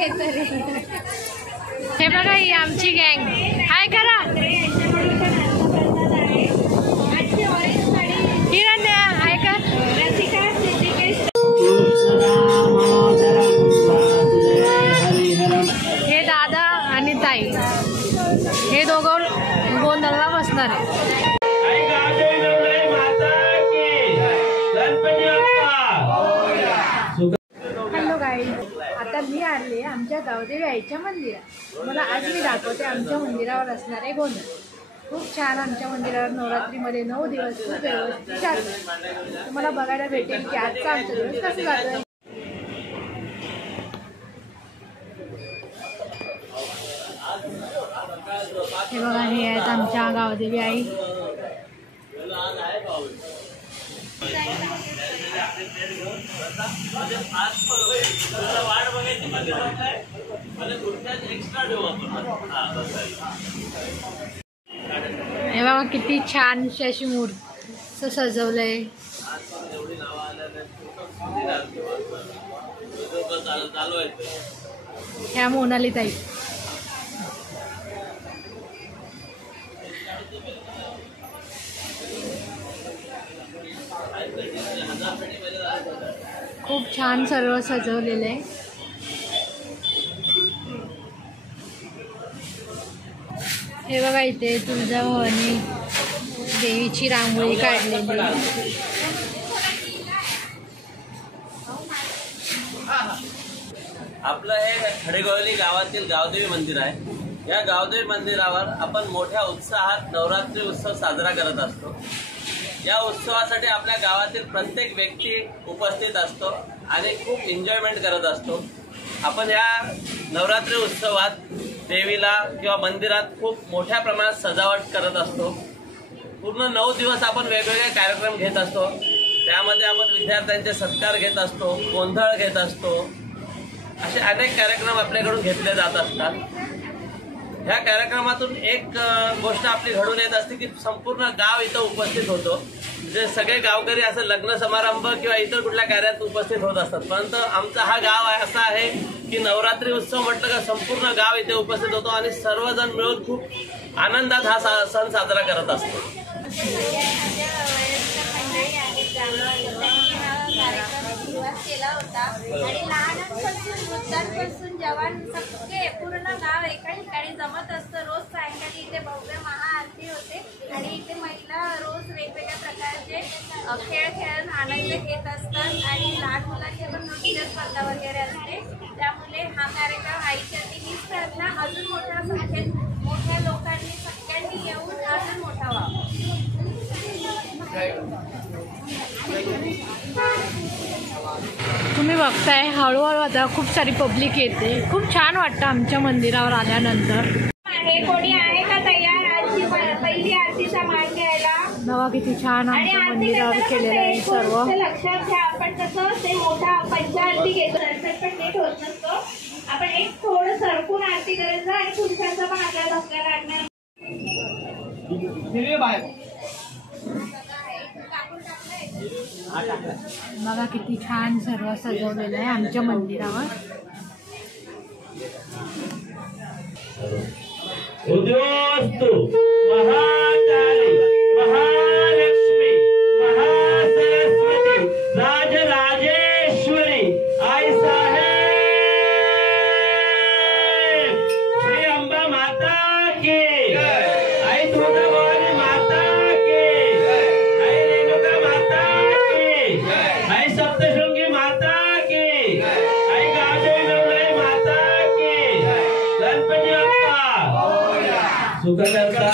हे बघा ही आमची गँग हाय करा हिरण्या हाय कर हे दादा आणि ताई हे दोघं गोंधळला बसणार आहे. हॅलो गाईड, आता मी आले आमच्या गावदेवी आईच्या मंदिरात. मला आज मी दाखवते आमच्या मंदिरावर असणारे गोंधळ. खूप छान आमच्या मंदिरावर नवरात्रीमध्ये 9 दिवस खूप व्यवस्थित चालतं. तुम्हाला बघायला भेटेल की आजचा आमचा दिवस कसं जातं. हे बघा हे आहेत आमच्या गावदेवी आई. हे बघा किती छान अशी मूर्ती सजवलंय. ह्या मोनाली ताई. खूप छान सर्व सजवलेलं आहे. हे बघा इथे तुळजाभवानी देवीची रांगोळी काढलेली. आपलं हे खडेगोळली गावातील गावदेवी मंदिर आहे. या गावदेवी मंदिरावर आपण मोठ्या उत्साहात नवरात्री उत्सव साजरा करत असतो. या उत्सवासाठी आपल्या गावातील प्रत्येक व्यक्ती उपस्थित असतो आणि खूप एन्जॉयमेंट करत असतो. आपण या नवरात्री उत्सवात देवीला किंवा मंदिरात खूप मोठ्या प्रमाणात सजावट करत असतो. पूर्ण 9 दिवस आपण वेगवेगळे कार्यक्रम घेत असतो. त्यामध्ये आपण विद्यार्थ्यांचे सत्कार घेत असतो, गोंधळ घेत असतो. असे अनेक कार्यक्रम आपल्याकडून घेतले जात असतात. ह्या कार्यक्रमातून एक गोष्ट आपली घडून येत असते की संपूर्ण गाव इथं उपस्थित होतो. म्हणजे सगळे गावकरी असं लग्न समारंभ किंवा इतर कुठल्या कार्यात उपस्थित होत असतात. परंतु आमचा हा गाव असा आहे की नवरात्री उत्सव म्हटलं का संपूर्ण गाव इथे उपस्थित होतो आणि सर्वजण मिळून खूप आनंदात हा सण साजरा करत असतो. केला होता आणि लहानांपासून वृद्धांपासून जवान सगळे पूर्ण गाव एका ठिकाणी जमत असतं. रोज सायंकाळी इथे भव्य महाआरती होते आणि इथे महिला रोज वेगवेगळ्या प्रकारचे खेळ खेळून आनंद घेत असतात आणि लहान मुलांची पण नृत्य स्पर्धा वगैरे असते. त्यामुळे हा कार्यक्रम आईच्या हीच प्रार्थना अजून मोठ्या संख्येत मोठ्या लोकांनी सगळ्यांनी येऊन अजून मोठा व्हावा. तुम्ही बघताय हळूहळू आता खूप सारी पब्लिक येते. खूप छान वाटतं आमच्या मंदिरावर आल्यानंतर. कोणी आहे का तयार आजची पहिली आरतीचा मान घ्यायला? बघा किती छान आमच्या मंदिरावर केलेलं आहे सर्व. लक्षात घ्या, आपण कसं ते मोठा पंचाआरती घेतो पण नीट होत नसतो. आपण एक थोडं सरकून आरती करायचं आणि पुरुषांचा पण आपल्याला धक्का लागणार. बघा किती छान सर्व सजवलेलं आहे आमच्या मंदिरावर. उद्योस्तु महाकाली महालक्ष्मी महासरस्वती राजराजेश्वरी आई साहेब श्री अंबा माता की आई तुळजाभवानी माता की आई रेणुका माता की आई सप्तशृंगी माता की आई गावदेवी नवलाई माता की गणपती बाप्पा सुखकर्ता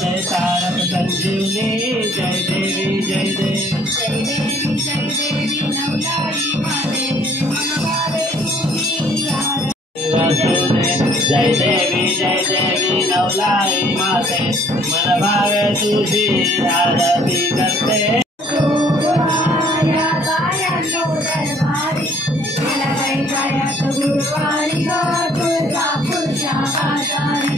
जय तारक संजीवनी जय देवी जय देवी जय देवी नवलारी माते मन भावे तुझी वासुदेव जय देवी नवलाई माते मन भावे तुझी आरती करते गुरुवारी ग तुळजापूरच्या बाजारी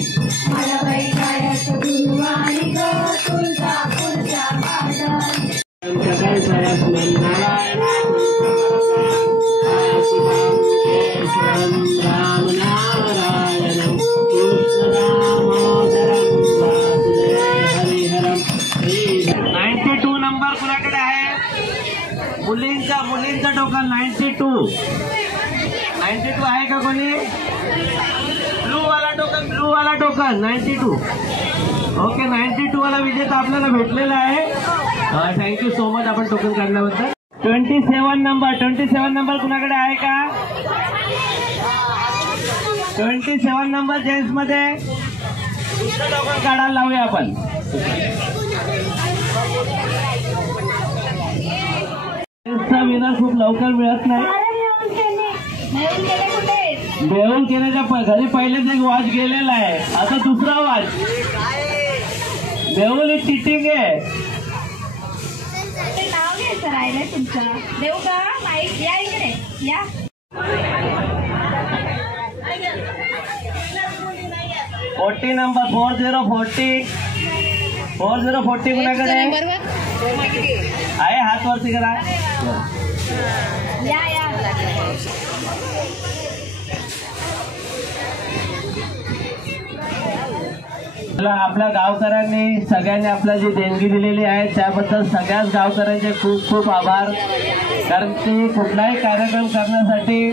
मला बाई गायत गुरुवारी ग तुळजापूरच्या बाजारी राम नारायणं कृष्ण दामोदरं वासुदेव हरिहरं 92 नंबर कुणाकडे आहे? मुलींचा टोकन 92 आहे का कोणी? ब्लू वाला टोकन 92. ओके 92 वाला विजेता आपल्याला भेटलेला आहे. थँक्यू सो मच आपण टोकन काढल्याबद्दल. 27 नंबर कुणाकडे आहे का? 27 नंबर जेंट्स मध्ये दुसरं टोकन काढायला लावूया आपण. विनर खूप लवकर मिळत नाही. बेहून केल्याच्या घरी पहिलेच एक वॉच गेलेला आहे, आता दुसरा वॉच. बेहून एक चिटिंग आहे. नाव घ्यायचं राहिलंय तुमचं. देऊ का माईक? या इकडे या. 40 नंबर 4040 कुणाकडे आहे? हात वरती करा. या आपल्या गावकऱ्यांनी सगळ्यांनी आपल्या जी देणगी दिलेली आहे त्याबद्दल सगळ्याच गावकऱ्यांचे खूप खूप आभार. कारण ते कुठलाही कार्यक्रम करण्यासाठी.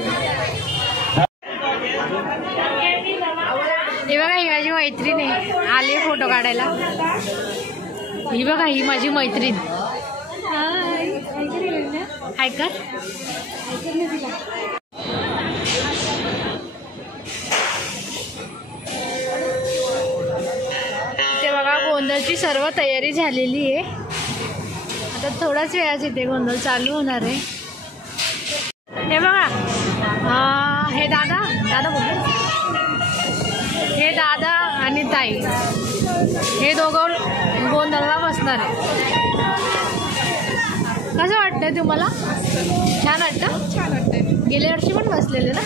ही बघा, ही माझी मैत्रीण आहे, आली फोटो काढायला. ही बघा, ही माझी मैत्रीण. हाय कर. ते बघा, गोंधळची सर्व तयारी झालेली आहे. आता थोडाच वेळाच इथे गोंधळ चालू होणार आहे. हे बघा, हे दादा बोलतो, हे दादा आणि ताई, हे दोघं गोंधळला बसणार आहे. कसं वाटतंय तुम्हाला? छान वाटतं? छान वाटतंय. गेल्या वर्षी पण बसलेले ना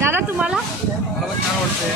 दादा? तुम्हाला? मला छान वाटतंय.